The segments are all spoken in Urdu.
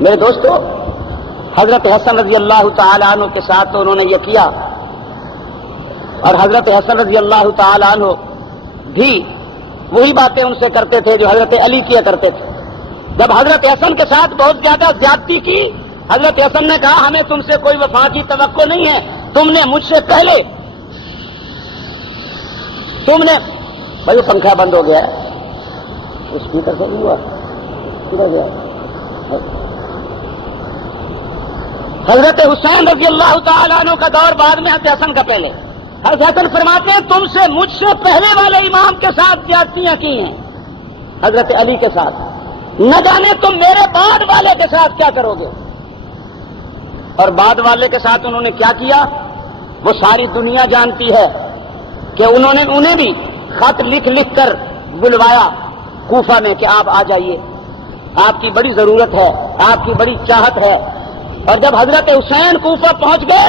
میرے دوستو، حضرت حسن رضی اللہ تعالی عنہ کے ساتھ تو انہوں نے یہ کیا، اور حضرت حسن رضی اللہ تعالی عنہ بھی وہی باتیں ان سے کرتے تھے جو حضرت علی کیا کرتے تھے۔ جب حضرت حسن کے ساتھ بہت زیادہ زیادتی کی، حضرت حسن نے کہا ہمیں تم سے کوئی وفا کی توقع نہیں ہے، تم نے مجھ سے پہلے بھائی پنکھا بند ہو گیا ہے، اسپیکر سے نہیں ہوا، کدھر گیا؟ حضرت حسین رضی اللہ تعالیٰ عنہ کا دور بعد میں حضرت حسن کا پہلے۔ حضرت حسن فرماتے ہیں تم سے مجھ سے پہلے والے امام کے ساتھ زیادتیاں کی ہیں، حضرت علی کے ساتھ، نہ جانے تم میرے بعد والے کے ساتھ کیا کرو گے۔ اور بعد والے کے ساتھ انہوں نے کیا کیا وہ ساری دنیا جانتی ہے کہ انہوں نے انہیں بھی خط لکھ لکھ کر بلوایا کوفہ میں کہ آپ آ جائیے، آپ کی بڑی ضرورت ہے، آپ کی بڑی چاہت ہے۔ اور جب حضرت حسین کوفہ پہنچ گئے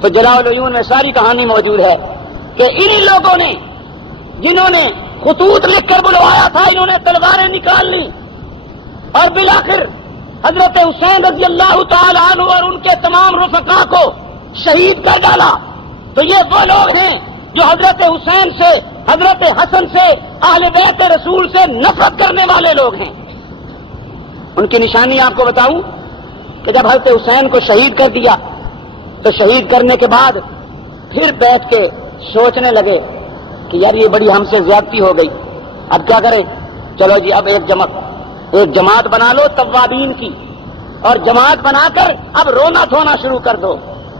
تو جلاء العیون میں ساری کہانی موجود ہے کہ انہی لوگوں نے جنہوں نے خطوط لکھ کر بلوایا تھا، انہوں نے تلواریں نکال لی اور بالآخر حضرت حسین رضی اللہ تعالی عنہ اور ان کے تمام رفقا کو شہید کر ڈالا۔ تو یہ وہ لوگ ہیں جو حضرت حسین سے، حضرت حسن سے، اہل بیت رسول سے نفرت کرنے والے لوگ ہیں۔ ان کی نشانی آپ کو بتاؤں کہ جب حضرت حسین کو شہید کر دیا تو شہید کرنے کے بعد پھر بیٹھ کے سوچنے لگے کہ یار یہ بڑی ہم سے زیادتی ہو گئی، اب کیا کریں؟ چلو جی اب ایک جماعت بنا لو توابین کی، اور جماعت بنا کر اب رونا دھونا شروع کر دو،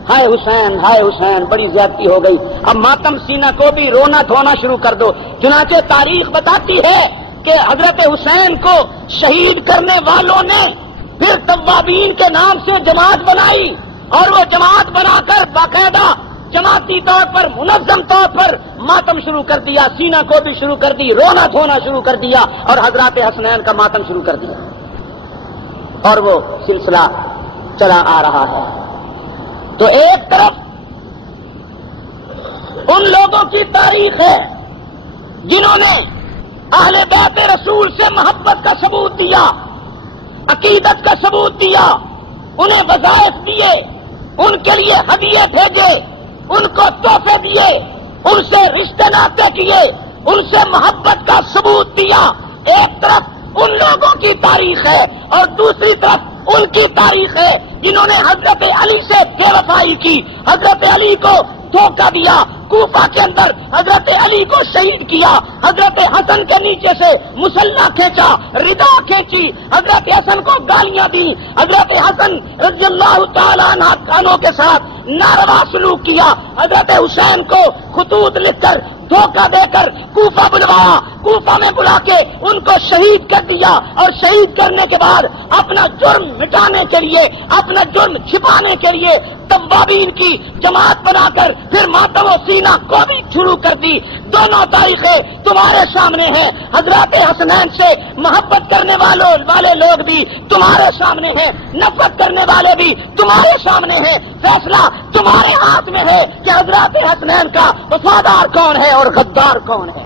ہائے حسین بڑی زیادتی ہو گئی، اب ماتم سینہ کو بھی رونا دھونا شروع کر دو۔ چنانچہ تاریخ بتاتی ہے کہ حضرت حسین کو شہید کرنے والوں نے پھر توابین کے نام سے جماعت بنائی، اور وہ جماعت بنا کر باقاعدہ جماعتی طور پر، منظم طور پر ماتم شروع کر دیا، سینہ کو بھی شروع کر دی، رونا دھونا شروع کر دیا، اور حضرات حسنین کا ماتم شروع کر دیا، اور وہ سلسلہ چلا آ رہا ہے۔ تو ایک طرف ان لوگوں کی تاریخ ہے جنہوں نے اہل بیت رسول سے محبت کا ثبوت دیا، عقیدت کا ثبوت دیا، انہیں وظائف دیے، ان کے لیے ہدیے بھیجے، ان کو تحفے دیے، ان سے رشتے ناطے کیے، ان سے محبت کا ثبوت دیا۔ ایک طرف ان لوگوں کی تاریخ ہے اور دوسری طرف ان کی تاریخ ہے جنہوں نے حضرت علی سے بے وفائی کی، حضرت علی کو دھوکہ دیا، کوفہ کے اندر حضرت علی کو شہید کیا، حضرت حسن کے نیچے سے مسلح کھینچا، ردا کھینچی، حضرت حسن کو گالیاں دی، حضرت حسن رضی اللہ تعالیٰ عنہ کے ساتھ ناروا سلوک کیا، حضرت حسین کو خطوط لکھ کر دھوکہ دے کر کوفہ بلوایا، کوفہ میں بلا کے ان کو شہید کر دیا، اور شہید کرنے کے بعد اپنا جرم مٹانے کے لیے، اپنا جرم چھپانے کے لیے توابین کی جماعت بنا کر پھر ماتم و سینہ کو بھی شروع کر دی۔ دونوں تاریخیں تمہارے سامنے ہیں، حضرات حسنین سے محبت کرنے والے لوگ بھی تمہارے سامنے ہیں، نفرت کرنے والے بھی تمہارے سامنے ہیں۔ فیصلہ تمہارے ہاتھ میں ہے کہ حضرات حسنین کا وفادار کون ہے اور غدار کون ہے۔